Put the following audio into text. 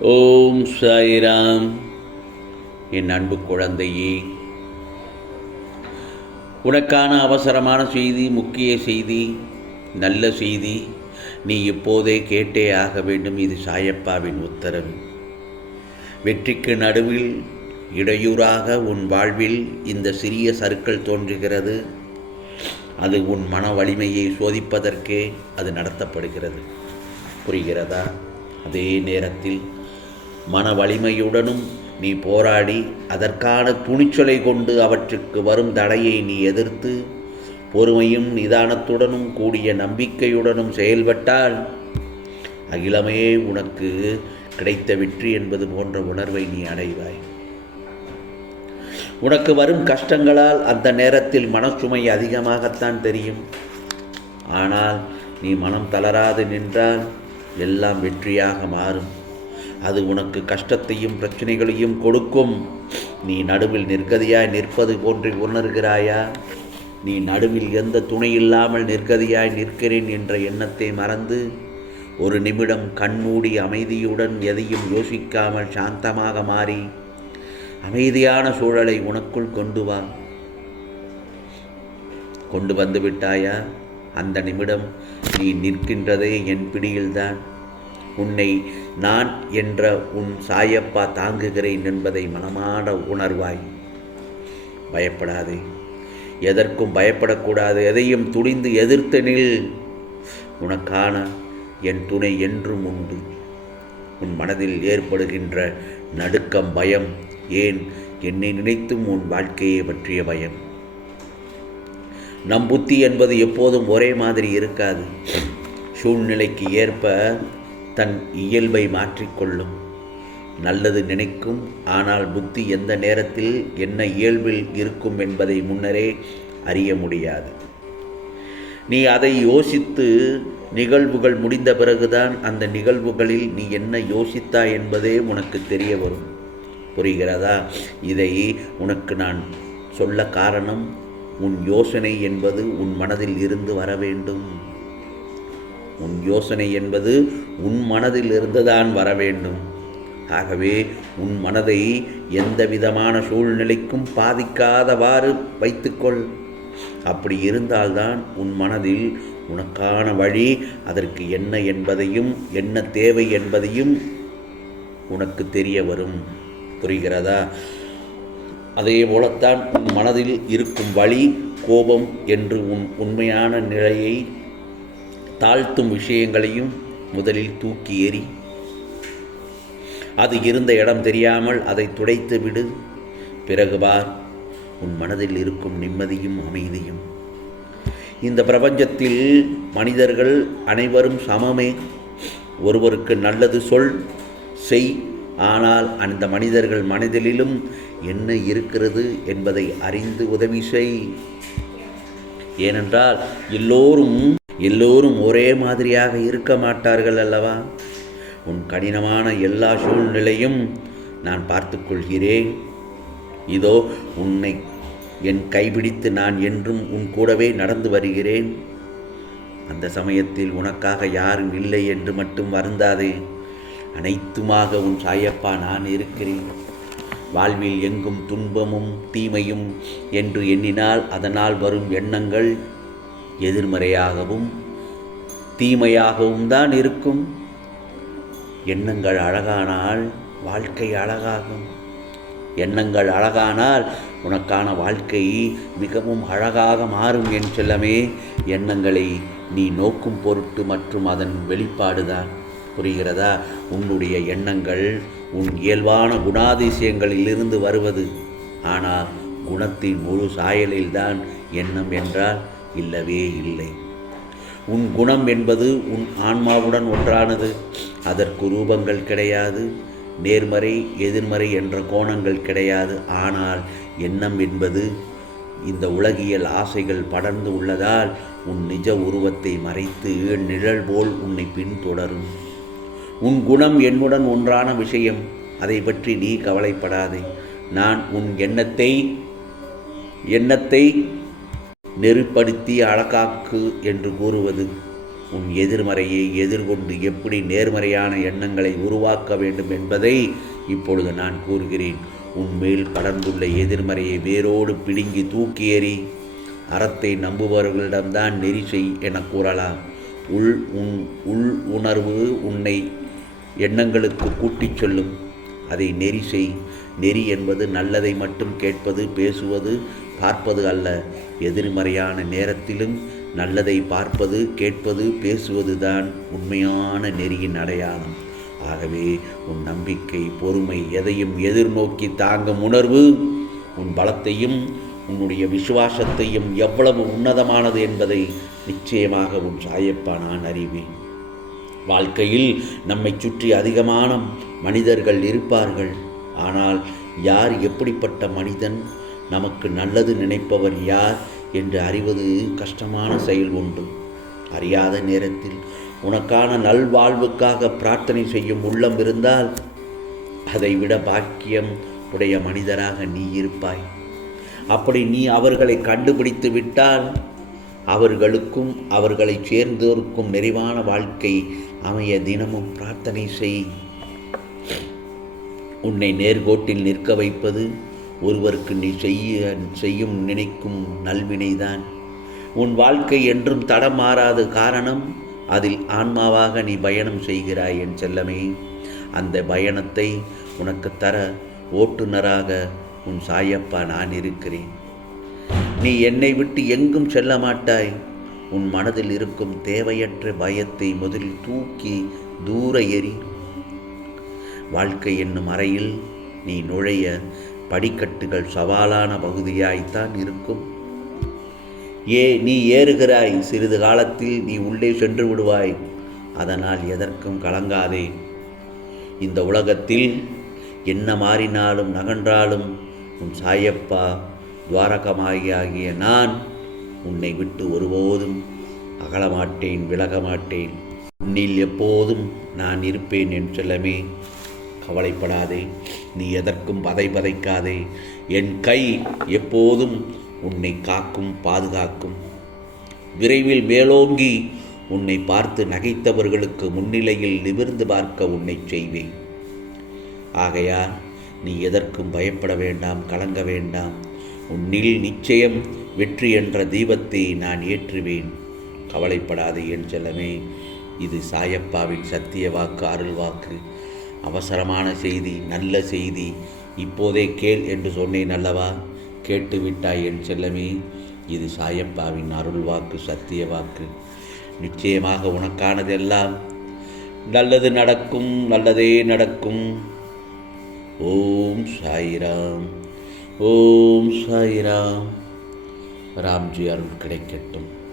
ஓம் சாய்ராம். என் அன்பு குழந்தையே உனக்கான அவசரமான செய்தி முக்கிய செய்தி நல்ல செய்தி நீ இப்போதே கேட்டே ஆக வேண்டும். இது சாயப்பாவின் உத்தரவு. வெற்றிக்கு நடுவில் இடையூறாக உன் வாழ்வில் இந்த சிறிய சருக்கள் தோன்றுகிறது. அது உன் மன வலிமையை சோதிப்பதற்கே அது நடத்தப்படுகிறது. புரிகிறதா? அதே நேரத்தில் மன வலிமையுடனும் நீ போராடி அதற்கான துணிச்சலை கொண்டு அவற்றுக்கு வரும் தடையை நீ எதிர்த்து பொறுமையும் நிதானத்துடனும் கூடிய நம்பிக்கையுடனும் செயல்பட்டால் அகிலமே உனக்கு கிடைத்த வெற்றி என்பது போன்ற உணர்வை நீ அடைவாய். உனக்கு வரும் கஷ்டங்களால் அந்த நேரத்தில் மனச்சுமை அதிகமாகத்தான் தெரியும். ஆனால் நீ மனம் தளராது நின்றால் எல்லாம் வெற்றியாக மாறும். அது உனக்கு கஷ்டத்தையும் பிரச்சனைகளையும் கொடுக்கும். நீ நடுவில் நிற்கதியாய் நிற்பது போன்று உணர்கிறாயா? நீ நடுவில் எந்த துணை இல்லாமல் நிற்கதியாய் நிற்கிறேன் என்ற எண்ணத்தை மறந்து ஒரு நிமிடம் கண்மூடி அமைதியுடன் எதையும் யோசிக்காமல் சாந்தமாக மாறி அமைதியான சூழலை உனக்குள் கொண்டு வா. கொண்டு வந்து விட்டாயா? அந்த நிமிடம் நீ நிற்கின்றதே என் பிடியில்தான். உன்னை நான் என்ற உன் சாயப்பா தாங்குகிறேன் என்பதை மனமான உணர்வாய். பயப்படாதே. எதற்கும் பயப்படக்கூடாது. எதையும் துணிந்து எதிர்த்து நில். உனக்கான என் துணை என்றும் உண்டு. உன் மனதில் ஏற்படுகின்ற நடுக்கம் பயம் ஏன் என்னை நினைத்தும் உன் வாழ்க்கையை பற்றிய பயம்? நம் புத்தி என்பது எப்போதும் ஒரே மாதிரி இருக்காது. சூழ்நிலைக்கு ஏற்ப தன் இயல்பை மாற்றிக்கொள்ளும். நல்லது நினைக்கும் ஆனால் புத்தி எந்த நேரத்தில் என்ன இயல்பில் இருக்கும் என்பதை முன்னரே அறிய முடியாது. நீ அதை யோசித்து நிகழ்வுகள் முடிந்த பிறகுதான் அந்த நிகழ்வுகளில் நீ என்ன யோசித்தாய் என்பதே உனக்கு தெரிய வரும். புரிகிறதா? இதை உனக்கு நான் சொல்ல காரணம் உன் யோசனை என்பது உன் மனதில் இருந்து வர வேண்டும். உன் யோசனை என்பது உன் மனதில் இருந்துதான் வர வேண்டும். ஆகவே உன் மனதை எந்த விதமான சூழ்நிலைக்கும் பாதிக்காதவாறு வைத்துக்கொள். அப்படி இருந்தால்தான் உன் மனதில் உனக்கான வழி அதற்கு என்ன என்பதையும் என்ன தேவை என்பதையும் உனக்கு தெரிய வரும். புரிகிறதா? அதே போலத்தான் உன் மனதில் இருக்கும் வழி கோபம் என்று உன் உண்மையான நிலையை தாழ்த்தும் விஷயங்களையும் முதலில் தூக்கி எறி அது இருந்த இடம் தெரியாமல் அதை துடைத்து விடு. பிறகு பார் உன் மனதில் இருக்கும் நிம்மதியும் அமைதியும். இந்த பிரபஞ்சத்தில் மனிதர்கள் அனைவரும் சமமே. ஒருவருக்கு நல்லது சொல் செய். ஆனால் அந்த மனிதர்கள் மனதிலும் என்ன இருக்கிறது என்பதை அறிந்து உதவி செய். ஏனென்றால் எல்லோரும் எல்லோரும் ஒரே மாதிரியாக இருக்க மாட்டார்கள் அல்லவா? உன் கடினமான எல்லா சூழ்நிலையும் நான் பார்த்து கொள்கிறேன். இதோ உன்னை என் கைபிடித்து நான் என்றும் உன் கூடவே நடந்து வருகிறேன். அந்த சமயத்தில் உனக்காக யாரும் இல்லை என்று மட்டும் வருந்தாதே. அனைத்துமாக உன் சாயப்பா நான் இருக்கிறேன். வாழ்வில் எங்கும் துன்பமும் தீமையும் என்று எண்ணினால் அதனால் வரும் எண்ணங்கள் எதிர்மறையாகவும் தீமையாகவும் தான் இருக்கும். எண்ணங்கள் அழகானால் வாழ்க்கை அழகாகும். எண்ணங்கள் அழகானால் உனக்கான வாழ்க்கை மிகவும் அழகாக மாறும் என் செல்லமே. எண்ணங்களை நீ நோக்கும் பொருட்டு மற்றும் அதன் வெளிப்பாடுதான். புரிகிறதா? உன்னுடைய எண்ணங்கள் உன் இயல்பான குணாதிசயங்களிலிருந்து வருவது. ஆனால் குணத்தின் முழு சாயலில்தான் எண்ணம் என்றால் இல்லவே இல்லை. உன் குணம் என்பது உன் ஆன்மாவுடன் ஒன்றானது. அதற்கு ரூபங்கள் கிடையாது நேர்மறை எதிர்மறை என்ற கோணங்கள் கிடையாது. ஆனால் எண்ணம் என்பது இந்த உலகியல் ஆசைகள் படர்ந்து உள்ளதால் உன் நிஜ உருவத்தை மறைத்து நிழல் போல் உன்னை பின்தொடரும். உன் குணம் என்னுடன் ஒன்றான விஷயம். அதை பற்றி நீ கவலைப்படாதே. நான் உன் எண்ணத்தை எண்ணத்தை நெருப்படுத்தி அழகாக்கு என்று கூறுவது உன் எதிர்மறையை எதிர்கொண்டு எப்படி நேர்மறையான எண்ணங்களை உருவாக்க வேண்டும் என்பதை இப்பொழுது நான் கூறுகிறேன். உன்மேல் படர்ந்துள்ள எதிர்மறையை வேரோடு பிடுங்கி தூக்கி எறி அறத்தை நம்புபவர்களிடம்தான் நெறி செய் என கூறலாம். உள் உன் உள் உணர்வு உன்னை எண்ணங்களுக்கு கூட்டிச் சொல்லும். அதை நெறி செய். நெறி என்பது நல்லதை மட்டும் கேட்பது பேசுவது பார்ப்பது அல்ல. எதிர்மறையான நேரத்திலும் நல்லதை பார்ப்பது கேட்பது பேசுவது தான் உண்மையான நெறியின் அடையாளம். ஆகவே உன் நம்பிக்கை பொறுமை எதையும் எதிர்நோக்கி தாங்கும் உணர்வு உன் பலத்தையும் உன்னுடைய விசுவாசத்தையும் எவ்வளவு உன்னதமானது என்பதை நிச்சயமாக உன் சாயப்பா நான் அறிவேன். வாழ்க்கையில் நம்மை சுற்றி அதிகமான மனிதர்கள் இருப்பார்கள். ஆனால் யார் எப்படிப்பட்ட மனிதன்? நமக்கு நல்லது நினைப்பவர் யார் என்று அறிவது கஷ்டமான செயல் உண்டு. அறியாத நேரத்தில் உனக்கான நல்வாழ்வுக்காக பிரார்த்தனை செய்யும் உள்ளம் இருந்தால் அதைவிட பாக்கியம் உடைய மனிதராக நீ இருப்பாய். அப்படி நீ அவர்களை கண்டுபிடித்து விட்டால் அவர்களுக்கும் அவர்களைச் சேர்ந்தோருக்கும் நிறைவான வாழ்க்கை அமைய தினமும் பிரார்த்தனை செய். உன்னை நேர்கோட்டில் நிற்க வைப்பது ஒருவருக்கு நீ செய்ய செய்யும் நினைக்கும் நல்வினைதான். உன் வாழ்க்கை என்றும் தடமாறாத காரணம் அதில் ஆன்மாவாக நீ பயணம் செய்கிறாய் என் செல்லமே. அந்த பயணத்தை உனக்கு தர ஓட்டுநராக உன் சாயப்பா நான் இருக்கிறேன். நீ என்னை விட்டு எங்கும் செல்ல மாட்டாய். உன் மனதில் இருக்கும் தேவையற்ற பயத்தை முதலில் தூக்கி தூர எறி வாழ்க்கை என்னும் அறையில் நீ நுழைய படிக்கட்டுகள் சவாலான பகுதியாய்த்தான் இருக்கும். ஏ நீ ஏறுகிறாய். சிறிது காலத்தில் நீ உள்ளே சென்று விடுவாய். அதனால் எதற்கும் கலங்காதே. இந்த உலகத்தில் என்ன மாறினாலும் நகன்றாலும் உன் சாயப்பா துவாரகமாகி ஆகிய நான் உன்னை விட்டு ஒருபோதும் அகலமாட்டேன் விலக மாட்டேன் உன்னில் எப்போதும் நான் இருப்பேன் என் செல்லமே. கவலைப்படாதே நீ எதற்கும் பதை பதைக்காதே. என் கை எப்போதும் உன்னை காக்கும் பாதுகாக்கும். விரைவில் மேலோங்கி உன்னை பார்த்து நகைத்தவர்களுக்கு முன்னிலையில் நிமிர்ந்து பார்க்க உன்னை செய்வேன். ஆகையால் நீ எதற்கும் பயப்பட வேண்டாம் கலங்க வேண்டாம். உன்னில் நிச்சயம் வெற்றி என்ற தீபத்தை நான் ஏற்றுவேன். கவலைப்படாதே என் செல்லமே இது சாயப்பாவின் சத்திய வாக்கு அருள் வாக்கு. அவசரமான செய்தி நல்ல செய்தி. இப்போதே கேள் என்று சொன்னேன் அல்லவா? கேட்டு விட்டாய் என் செல்லமே. இது சாயப்பாவின் அருள் வாக்கு சத்திய வாக்கு. நிச்சயமாக உனக்கானதெல்லாம் நல்லது நடக்கும் நல்லதே நடக்கும். ஓம் சாய்ராம் ஓம் சாய்ராம். ராம்ஜி அருள் கிடைக்கட்டும்.